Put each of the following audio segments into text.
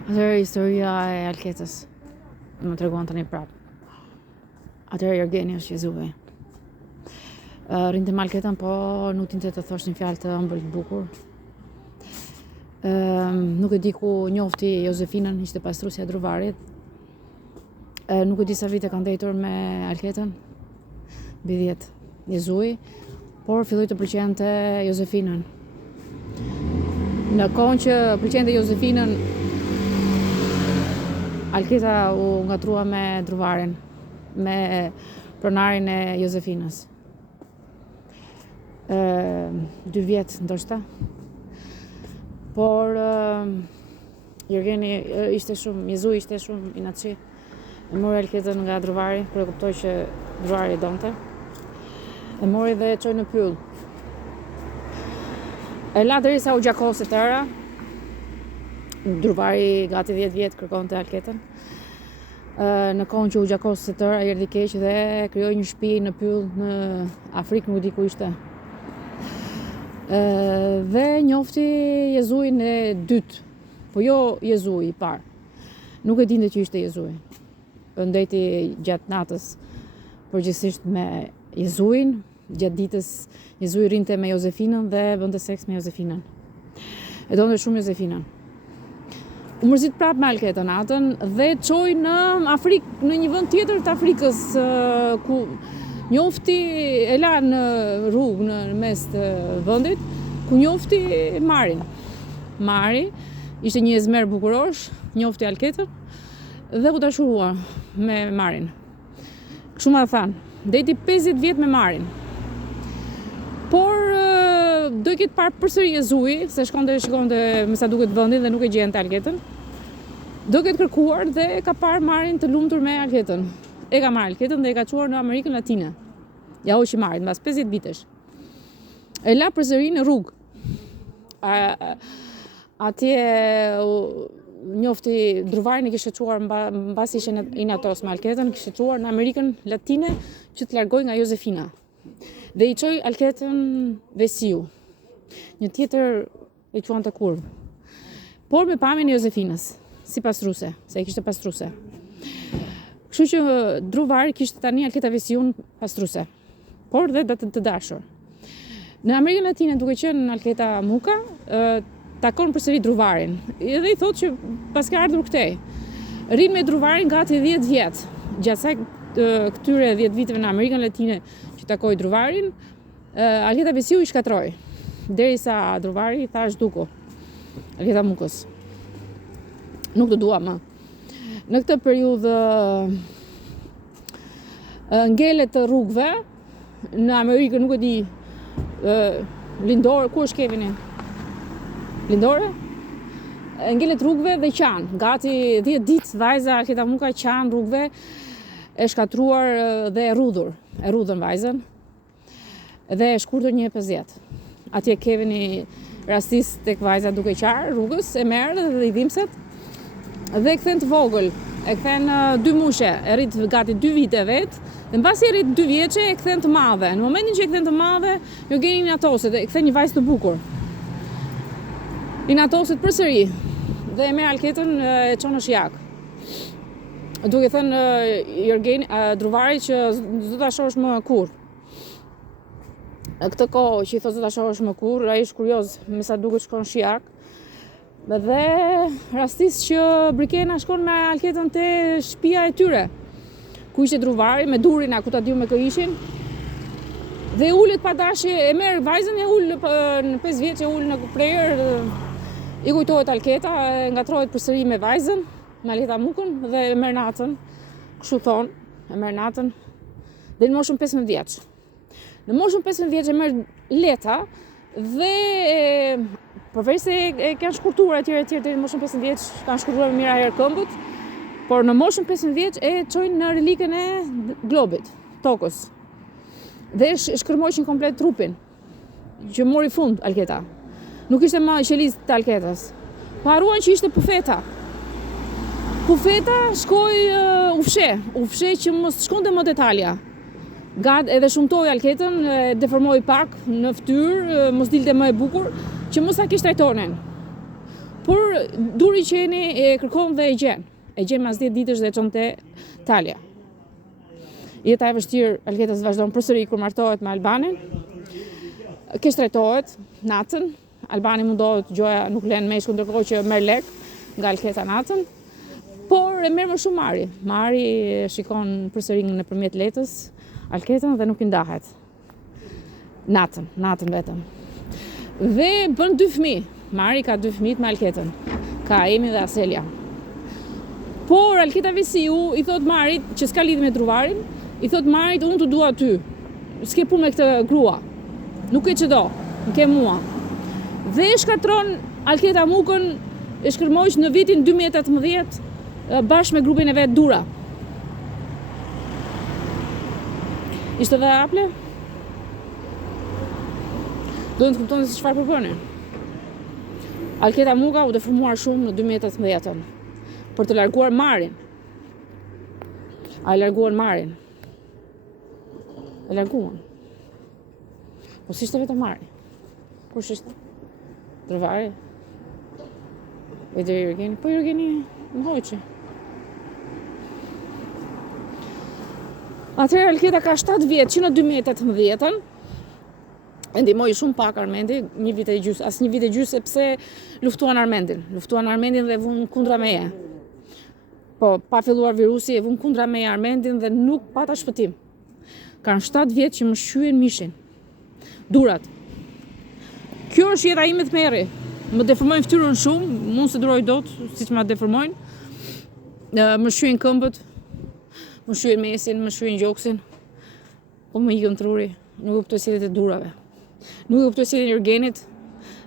Atëherë historia e Alketës më tregon tani prapë. Atëherë Jërgeni është Jezui. Rinte me Alketën, po nuk dinte të thosh një fjalë të ëmbël të bukur. Nuk e di ku njofti Jozefinën, ishte pastrusja e Druvarit. Nuk e di sa vite kanë ndëjtur me Alketën, mbi 10 Jezui, por filloi të pëlqente Jozefinën. Në kohën që pëlqente Jozefinën, Alketa u ngatrua me Druvarin, me pronarin e Jozefinës. 2 vjet ndoshta. Por Jërgeni Jezui ishte shumë inatçi. E mori Alketën nga Druvari, kur e kuptoi që Druvari e donte. E mori dhe e çoi në pyll. E la derisa u gjakose tëra. Druvari gati 10 vjet kërkonte Alketën. Në kohën që u gjakose tëra, erdhi keq dhe krijoi një shtëpi në pyll në Afrikë, nuk di ku ishte. Dhe njofti Jezuin e dytë, po jo Jezui i parë. Nuk e dinte që ishte Jezui. Ndeti gjatë natës përgjithsisht me Jezuin, gjatë ditës Jezui rinte me Jozefinën dhe bënte seks me Jozefinën. E donte shumë Jozefinën. U mërzit prapë me Alketën natën dhe çoi në Afrikë, në një vend tjetër të Afrikës, ku njofti e la në rrugë në mes të vendit, ku njofti Marin. Mari ishte një ezmer bukurosh, njofti Alketën dhe u dashurua me Marin. Kështu ma thanë, deti 50 vjet me Marin. Por do i ketë parë përsëri Jezui, se shikonte me sa duket vendin dhe nuk e gjente Alketën. Do ketë kërkuar dhe ka parë Marin të lumtur me Alketën. E ka marrë Alketën dhe e ka çuar në Amerikën Latine. Ja hoqi Marin mbas 50 vitesh. E la përsëri në rrugë. Atje njofti Druvarin e kishte çuar mbasi ishte inatos me Alketën, kishte çuar në Amerikën Latine që të largoj nga Jozefina. Dhe i çoi Alketën Vesiu. Një tjetër e quante Kurv. Por me pamjen e Jozefinës, si pastruse, se e kishte pastruse. Kështu që Druvari kishte tani Alketa Vesiun pastruse, por dhe të dashur. Në Amerikën Latine, duke qenë Alketa Muka, takon përsëri Druvarin. Edhe i thotë që paske ardhur këtej. Rin me Druvarin gati 10 vjet. Gjatë këtyre 10 viteve në Amerikën Latine që takoi Druvarin, Alketa Vesiu i shkatroi. Derisa Druvari tha zhduku. Alketa Mukës. Nuk të dua më. Në këtë periudhë ngelet të rrugëve në Amerikë, nuk e di, lindore, ku është Kevini? Lindore? Ngelet rrugëve dhe qan. Gati 10 ditë vajza Alketa Muka qan rrugëve, e shkatruar dhe e rrudhur. E rrudhën vajzën. Dhe e shkurtër 1.50. Atje Kevini rastis tek vajza duke qarë rrugës, e merë dhe i dhimset. Dhe e kthen të vogël, e kthen 2 mushe, e rrit gati 2 vite vetë, dhe mbasi e rrit 2 vjeçe, e kthen të madhe. Në momentin që e kthen të madhe, Jërgeni inatoset dhe e kthen një vajzë të bukur. Inatoset përsëri dhe e merr Alketën e çon në shijak. Duke thënë Jërgeni Druvari që do ta shohësh më kurrë. Këtë kohë që i thotë do ta shohësh më kurrë, ai është kurioz, me sa duket shkon shijak. Dhe rastis që Brikena shkon me Alketën te shtëpia e tyre, ku ishte Druvari me durin, ku ta diu me kë ishin. Dhe ulet pa dashje, e merr vajzën, e ul në 5 vjeç, e ul në prerë. I kujtohet Alketa, ngatrohet përsëri me vajzën, me Alketa Mukën dhe e merr natën. Kështu thon, e merr natën. Dhe në moshën 15 vjeç. Në moshën 15 vjeç e merr leta dhe përveç se e kanë shkurtuar etj deri në moshën 15 vjeç, kanë shkurtuar mirë herë këmbët, por në moshën 15 vjeç e çojnë në relikën e globit, tokës. Dhe shkërmoqin komplet trupin, që mori fund Alketa. Nuk ishte më qeliz të Alketës. Po haruan që ishte Pufeta. Pufeta shkoi ufshe që mos shkonte më detalja. Edhe shumtoi Alketën, deformoi pak në fytyrë, mos dilte më e bukur, që mos sa kishte trajtonin. Por duri qeni e kërkon dhe e gjen. E gjen mas 10 ditësh dhe çon te Talja. Jeta e vështirë Alketës vazhdon përsëri kur martohet me Albanin. Kështretohet natën. Albani mundohet, Gjoja nuk lën meshkun, ndërkohë që merr lek nga Alketa natën. Por e merr më shumë Mari. Mari shikon përsëri nëpërmjet letës Alketën dhe nuk i ndahet. Natën vetëm. Dhe bën 2 fëmijë. Mari ka 2 fëmijë me Alketën. Ka Emin dhe Aselja. Por Alketa Visiu i thot Marit, që s'ka lidhje me truvarin, i thot Marit, unë të dua ty. S'ke punë me këtë grua. Nuk e çdo, nuk ke mua. Dhe e shkatron Alketa Mukën, e shkërmoq në vitin 2018 bashkë me grupin e vet Dura. Ishte dhe aple? Do të kuptoni se çfarë përbëni. Alketa Muka u deformuar shumë në 2018 për të larguar Marin. A e larguan Marin? E larguan. Po si ishte vetëm Mari? Kush ishte? Trovari? E dhe Jurgeni? Po Jurgeni më hoqi. Atëherë Alketa ka 7 vjetë që në 2018 e ndihmoi shumë pak Armendin, një vit e gjys, as një vit e gjys sepse luftuan Armendin dhe vun kundra meje. Po, pa filluar virusi e vun kundra meje Armendin dhe nuk pata shpëtim. Kanë 7 vjetë që më shqyen mishin. Durat. Kjo është jeta ime të merri. Më deformojnë fytyrën shumë, mund se duroj dot, siç më deformojnë. Më shqyen këmbët, më shqyen mesin, më shqyen gjoksin. Po më ikën truri, nuk kuptoj sjelljet e durave. Nuk kuptoj sjelljen e Jurgenit.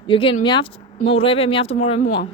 Jurgen mjaft, më urreve, mjaft të morë mua.